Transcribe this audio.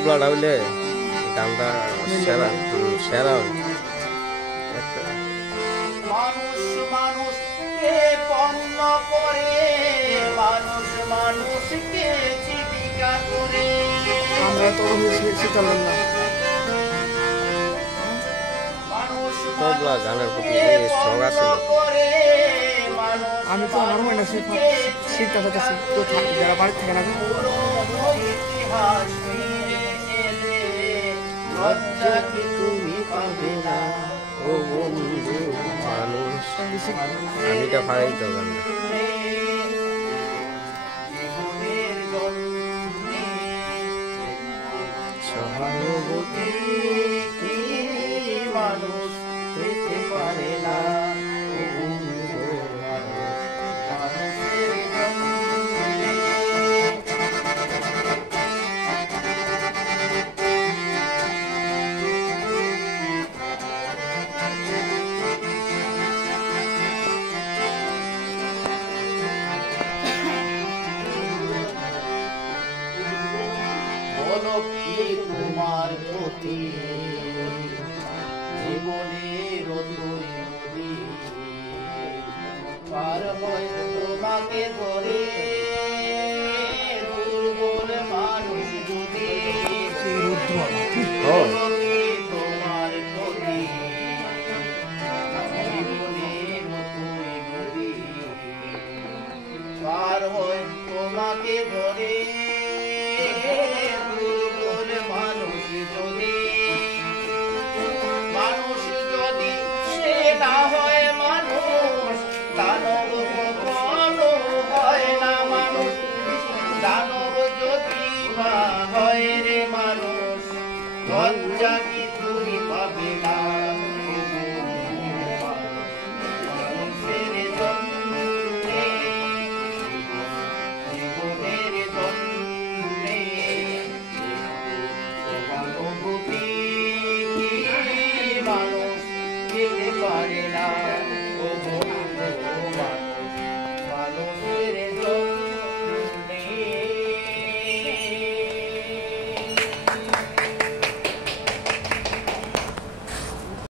তবলাটা হইলে গানটা সেরা সেরা মানুষ মানুষকে পণ্য করে, মানুষ মানুষকে জীবিকা করে। আমরা তো শিখালাম না। তবলা গানের প্রতি শখ আছে। আমি তো আমার মনে শিখতে চাচ্ছি, তো যারা বাড়ি থাকে না ও বন্ধু মানুষ আমি তো পারি তো গানটা। সহানুভূতি কি মানুষ পেতে পারে না। বলো কি তোমার প্রতি জীবনের নদী পার হয় তোমাকে ধরে দুর্বল মানুষ যদি। বলো কি তোমার প্রতি জীবনের নদী পার হয় তোমাকে ধরে মানুষ যদি সে না হয় মানুষ, দানব